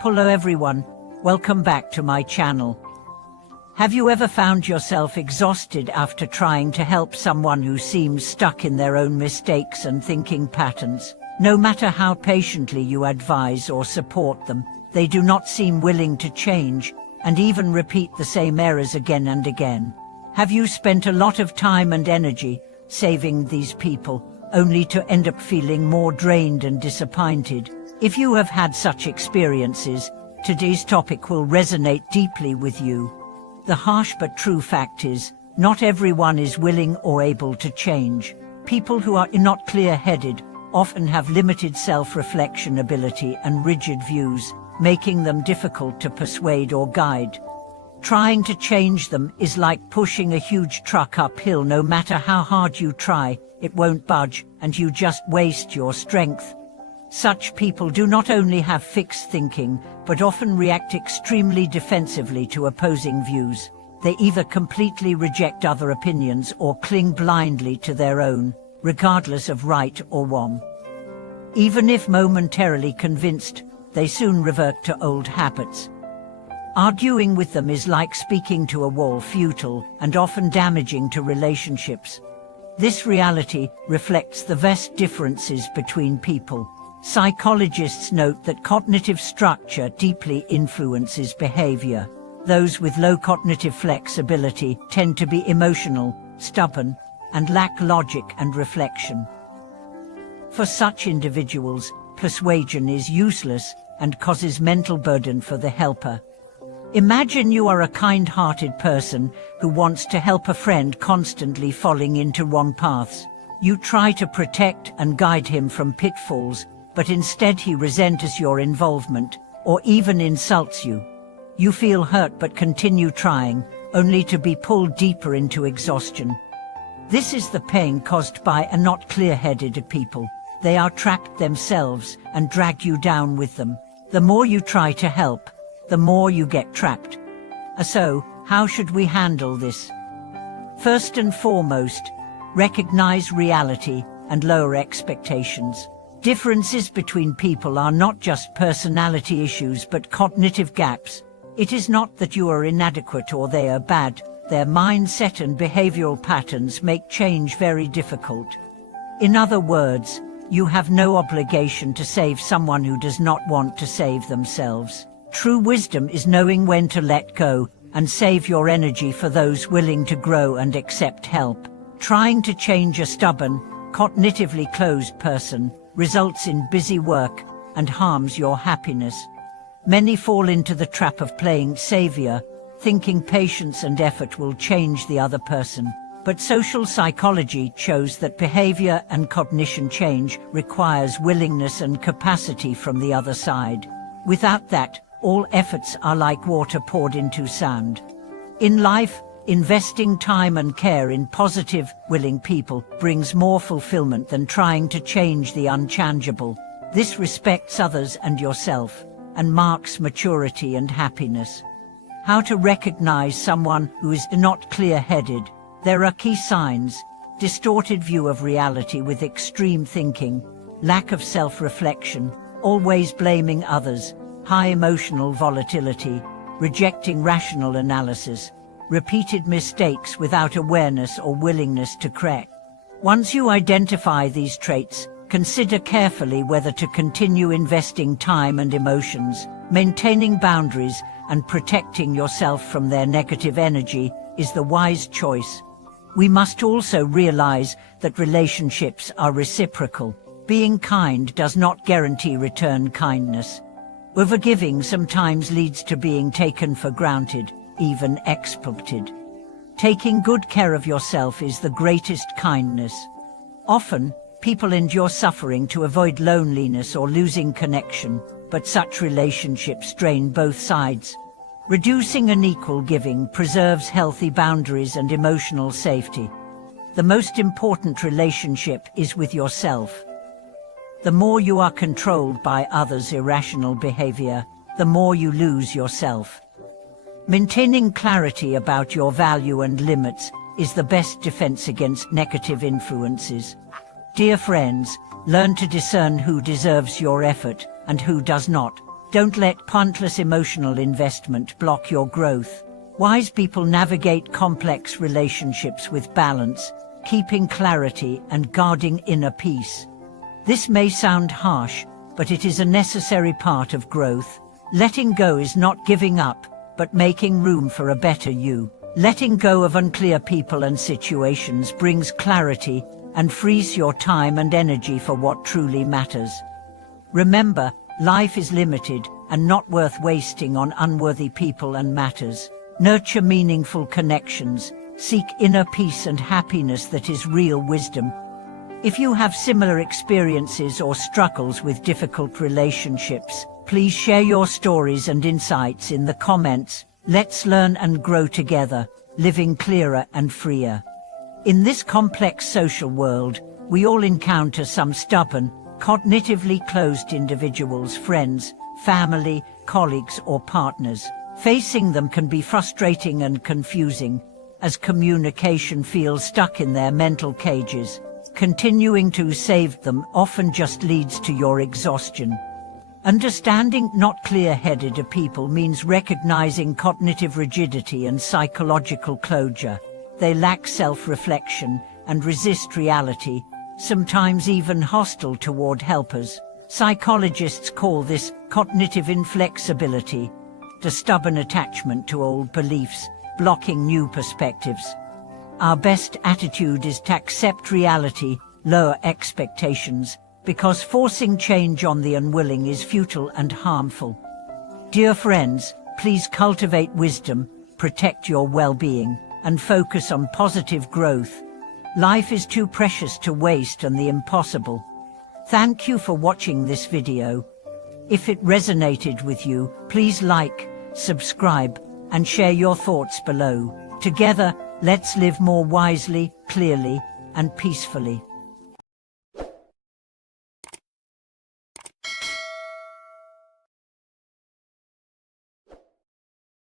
Hello everyone, welcome back to my channel. Have you ever found yourself exhausted after trying to help someone who seems stuck in their own mistakes and thinking patterns? No matter how patiently you advise or support them, they do not seem willing to change, and even repeat the same errors again and again. Have you spent a lot of time and energy saving these people, only to end up feeling more drained and disappointed? If you have had such experiences, today's topic will resonate deeply with you. The harsh but true fact is, not everyone is willing or able to change. People who are not clear-headed often have limited self-reflection ability and rigid views, making them difficult to persuade or guide. Trying to change them is like pushing a huge truck uphill. No matter how hard you try, it won't budge, and you just waste your strength. Such people do not only have fixed thinking, but often react extremely defensively to opposing views. They either completely reject other opinions or cling blindly to their own, regardless of right or wrong. Even if momentarily convinced, they soon revert to old habits. Arguing with them is like speaking to a wall, futile and often damaging to relationships. This reality reflects the vast differences between people. Psychologists note that cognitive structure deeply influences behavior. Those with low cognitive flexibility tend to be emotional, stubborn, and lack logic and reflection. For such individuals, persuasion is useless and causes mental burden for the helper. Imagine you are a kind-hearted person who wants to help a friend constantly falling into wrong paths. You try to protect and guide him from pitfalls, but instead he resents your involvement, or even insults you. You feel hurt but continue trying, only to be pulled deeper into exhaustion. This is the pain caused by a not clear-headed people. They are trapped themselves and drag you down with them. The more you try to help, the more you get trapped. So, how should we handle this? First and foremost, recognize reality and lower expectations. Differences between people are not just personality issues but cognitive gaps. It is not that you are inadequate or they are bad. Their mindset and behavioral patterns make change very difficult. In other words, you have no obligation to save someone who does not want to save themselves. True wisdom is knowing when to let go and save your energy for those willing to grow and accept help. Trying to change a stubborn, cognitively closed person results in busy work and harms your happiness. Many fall into the trap of playing savior, thinking patience and effort will change the other person. But social psychology shows that behavior and cognition change requires willingness and capacity from the other side. Without that, all efforts are like water poured into sand. In life, investing time and care in positive, willing people brings more fulfillment than trying to change the unchangeable. This respects others and yourself, and marks maturity and happiness. How to recognize someone who is not clear-headed? There are key signs: distorted view of reality with extreme thinking, lack of self-reflection, always blaming others, high emotional volatility, rejecting rational analysis, repeated mistakes without awareness or willingness to correct. Once you identify these traits, consider carefully whether to continue investing time and emotions. Maintaining boundaries and protecting yourself from their negative energy is the wise choice. We must also realize that relationships are reciprocal. Being kind does not guarantee return kindness. Overgiving sometimes leads to being taken for granted, even exploited. Taking good care of yourself is the greatest kindness. Often, people endure suffering to avoid loneliness or losing connection, but such relationships drain both sides. Reducing unequal giving preserves healthy boundaries and emotional safety. The most important relationship is with yourself. The more you are controlled by others' irrational behavior, the more you lose yourself. Maintaining clarity about your value and limits is the best defense against negative influences. Dear friends, learn to discern who deserves your effort and who does not. Don't let pointless emotional investment block your growth. Wise people navigate complex relationships with balance, keeping clarity and guarding inner peace. This may sound harsh, but it is a necessary part of growth. Letting go is not giving up, but making room for a better you. Letting go of unclear people and situations brings clarity and frees your time and energy for what truly matters. Remember, life is limited and not worth wasting on unworthy people and matters. Nurture meaningful connections. Seek inner peace and happiness that is real wisdom. If you have similar experiences or struggles with difficult relationships, please share your stories and insights in the comments. Let's learn and grow together, living clearer and freer. In this complex social world, we all encounter some stubborn, cognitively closed individuals, friends, family, colleagues, or partners. Facing them can be frustrating and confusing, as communication feels stuck in their mental cages. Continuing to save them often just leads to your exhaustion. Understanding not clear-headed people means recognizing cognitive rigidity and psychological closure. They lack self-reflection and resist reality, sometimes even hostile toward helpers. Psychologists call this cognitive inflexibility, the stubborn attachment to old beliefs, blocking new perspectives. Our best attitude is to accept reality, lower expectations, because forcing change on the unwilling is futile and harmful. Dear friends, please cultivate wisdom, protect your well-being, and focus on positive growth. Life is too precious to waste on the impossible. Thank you for watching this video. If it resonated with you, please like, subscribe, and share your thoughts below. Together, let's live more wisely, clearly, and peacefully.